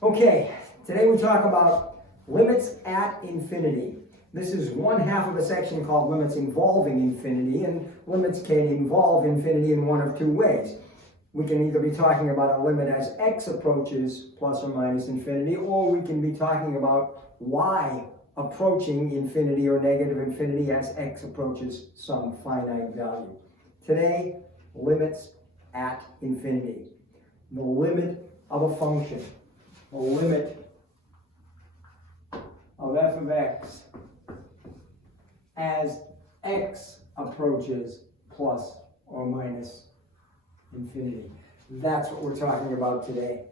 Okay, today we talk about limits at infinity. This is one half of a section called limits involving infinity, and limits can involve infinity in one of two ways. We can either be talking about a limit as x approaches plus or minus infinity, or we can be talking about y approaching infinity or negative infinity as x approaches some finite value. Today, limits at infinity. The limit of a function. The limit of f of x as x approaches plus or minus infinity. That's what we're talking about today.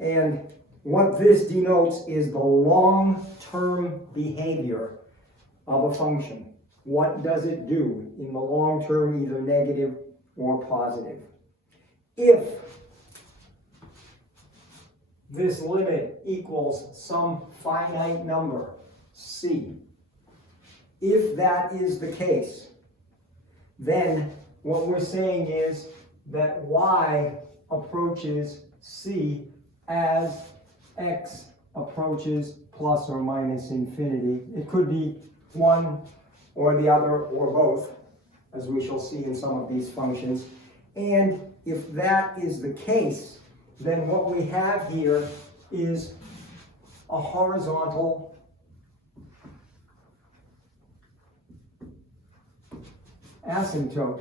And what this denotes is the long-term behavior of a function. What does it do in the long term, either negative or positive? If this limit equals some finite number, c. If that is the case, then what we're saying is that y approaches c as x approaches plus or minus infinity. It could be one or the other or both, as we shall see in some of these functions. And if that is the case, then what we have here is a horizontal asymptote.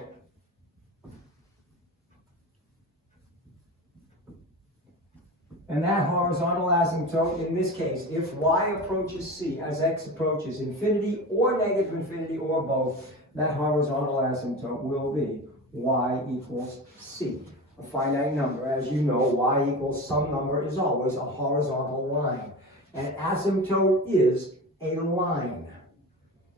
And that horizontal asymptote, in this case, if y approaches c as x approaches infinity or negative infinity or both, that horizontal asymptote will be y equals c. A finite number. As you know, y equals some number is always a horizontal line. An asymptote is a line,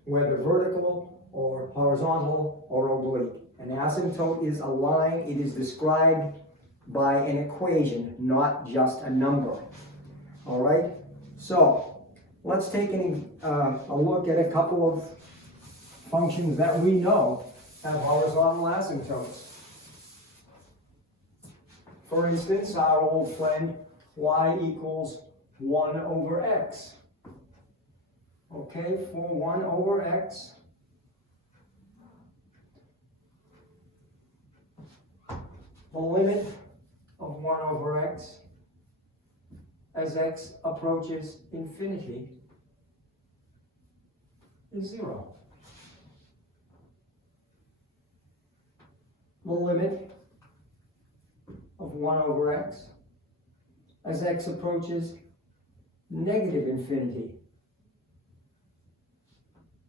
whether vertical or horizontal or oblique. An asymptote is a line. It is described by an equation, not just a number. All right? So, let's take a look at a couple of functions that we know have horizontal asymptotes. For instance, our old friend y equals 1 over x. Okay, for 1 over x, the limit of 1 over x as x approaches infinity is 0. The limit of 1 over x as x approaches negative infinity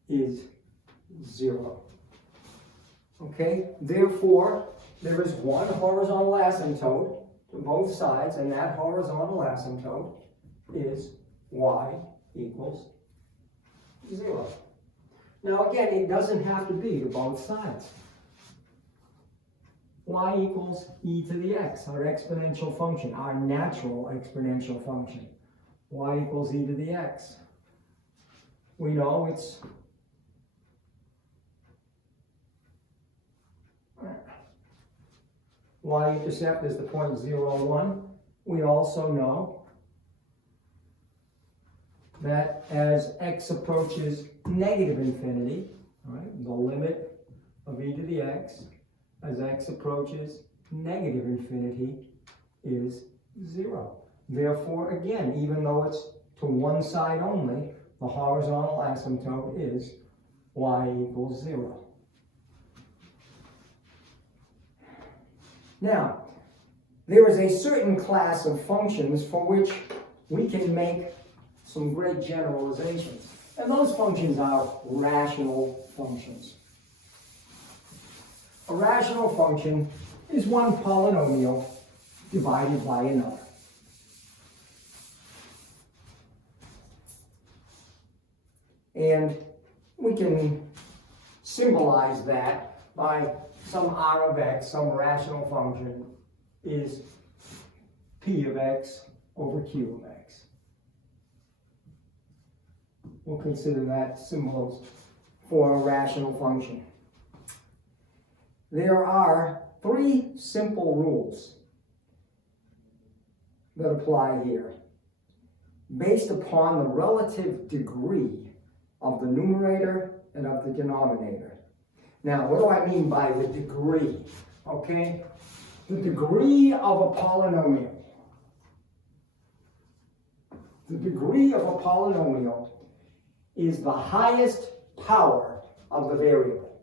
is 0. Okay, therefore, there is one horizontal asymptote to both sides, and that horizontal asymptote is y equals 0. Now again, it doesn't have to be to both sides. Y equals e to the x, our exponential function, our natural exponential function. Y equals e to the x. We know it's y-intercept is the point 0, 1. We also know that as x approaches negative infinity, right, the limit of e to the x as x approaches negative infinity is 0. Therefore, again, even though it's to one side only, the horizontal asymptote is y equals 0. Now, there is a certain class of functions for which we can make some great generalizations. And those functions are rational functions. A rational function is one polynomial divided by another. And we can symbolize that by some r of x, some rational function, is p of x over q of x. We'll consider that symbols for a rational function. There are 3 simple rules that apply here. based upon the relative degree of the numerator and of the denominator. Now, what do I mean by the degree? Okay? The degree of a polynomial. The degree of a polynomial is the highest power of the variable.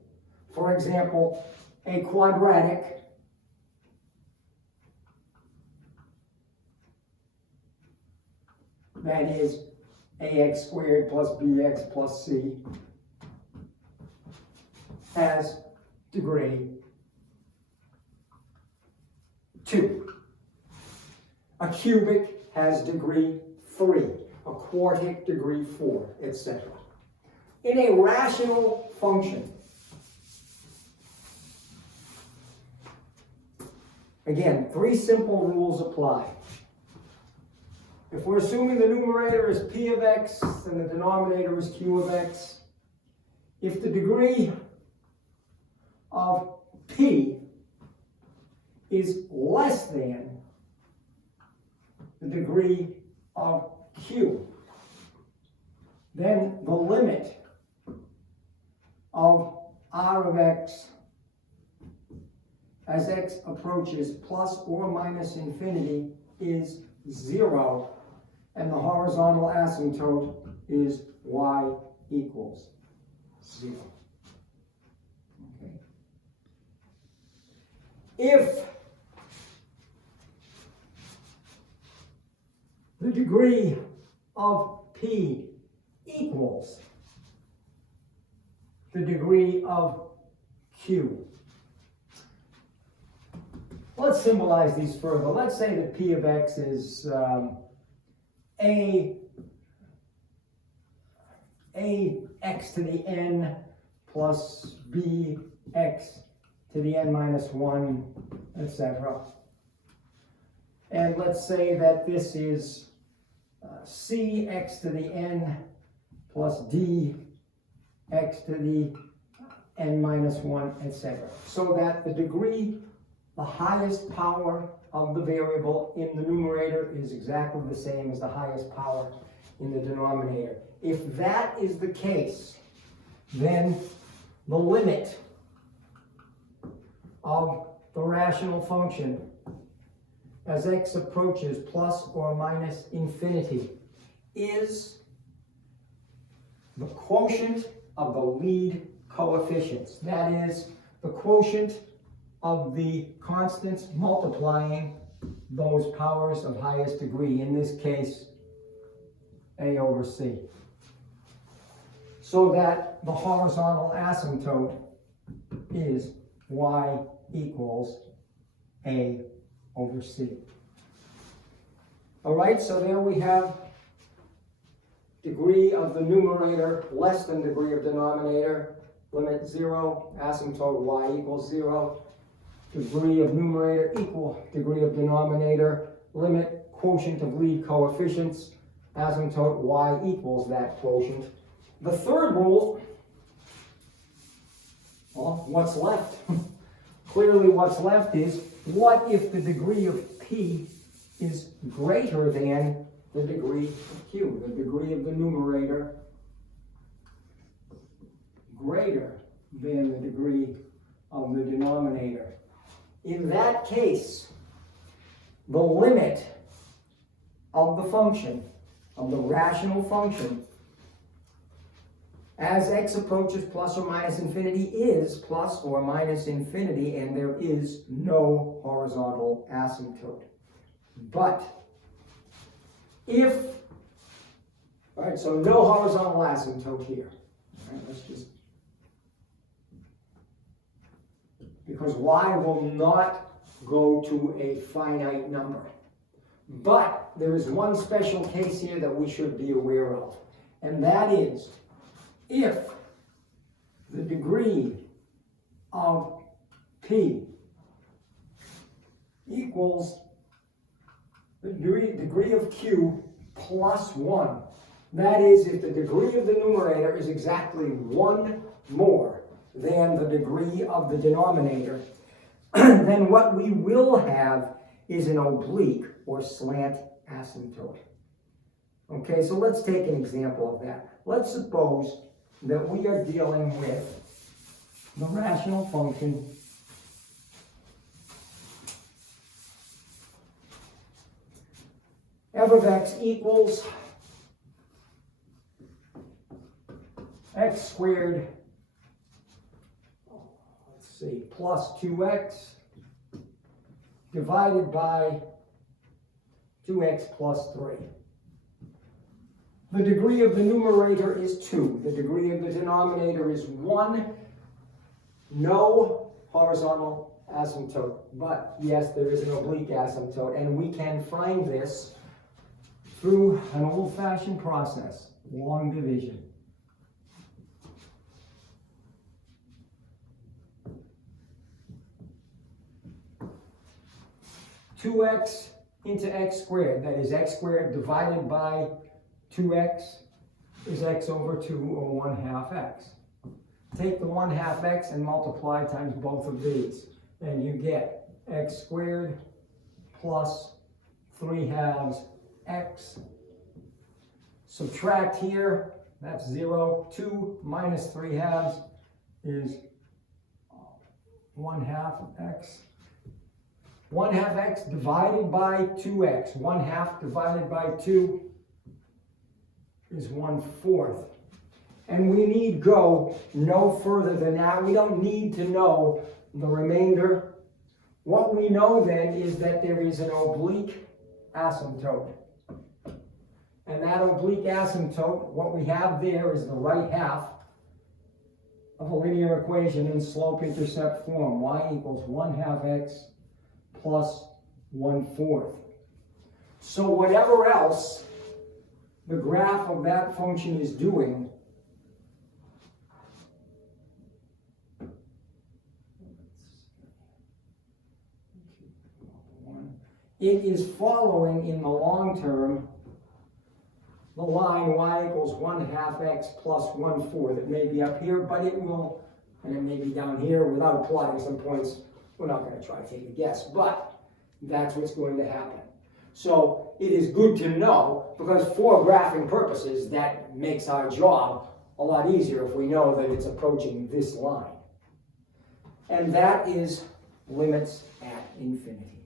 For example, a quadratic that is ax squared plus bx plus c has degree 2. A cubic has degree 3. A quartic degree 4, etc. In a rational function, again, 3 simple rules apply. If we're assuming the numerator is p of x and the denominator is q of x, if the degree of p is less than the degree of q, then the limit of r of x as x approaches plus or minus infinity is 0, and the horizontal asymptote is y equals 0. Okay. If the degree of p equals the degree of q, let's symbolize these further. Let's say that p of x is ax to the n plus bx to the n minus 1, etc. And let's say that this is cx to the n plus dx to the n minus 1, etc. So that the degree, the highest power of the variable in the numerator is exactly the same as the highest power in the denominator. If that is the case, then the limit of the rational function as x approaches plus or minus infinity is the quotient of the lead coefficients. That is, the quotient of the constants multiplying those powers of highest degree, in this case, a over c. So that the horizontal asymptote is y equals a over c. All right, so there we have degree of the numerator less than degree of denominator, limit 0, asymptote y equals 0. Degree of numerator equal degree of denominator, limit quotient of lead coefficients, asymptote y equals that quotient. The third rule, well, what's left? Clearly what's left is, what if the degree of p is greater than the degree of q, the degree of the numerator greater than the degree of the denominator? In that case, the limit of the function, of the rational function, as x approaches plus or minus infinity is plus or minus infinity, and there is no horizontal asymptote. But if, all right, so no horizontal asymptote here. All right, let's just, because y will not go to a finite number. But there is one special case here that we should be aware of, and that is if the degree of p equals the degree of q plus 1. That is, if the degree of the numerator is exactly 1 more than the degree of the denominator, then what we will have is an oblique or slant asymptote. Okay, so let's take an example of that. Let's suppose that we are dealing with the rational function f of x equals x squared, let's see, plus 2x divided by 2x plus 3. The degree of the numerator is 2. The degree of the denominator is 1. No horizontal asymptote, but yes, there is an oblique asymptote, and we can find this through an old-fashioned process, long division. Two x into x squared, that is x squared divided by 2x is x over 2, or 1/2 x. Take the 1/2 x and multiply times both of these, and you get x squared plus 3/2 x. Subtract here, that's 0. 2 minus 3/2 is 1/2 x. 1/2 x divided by 2x. 1/2 divided by 2 is 1/4. And we need go no further than that. We don't need to know the remainder. What we know then is that there is an oblique asymptote. And that oblique asymptote, what we have there is the right half of a linear equation in slope-intercept form. Y equals 1/2 x plus 1/4. So whatever else the graph of that function is doing, it is following in the long term the line y equals 1/2 x plus 1/4. It may be up here, but it will, and it may be down here without plotting some points. We're not going to try to take a guess, but that's what's going to happen. So it is good to know, because for graphing purposes, that makes our job a lot easier if we know that it's approaching this line. And that is limits at infinity.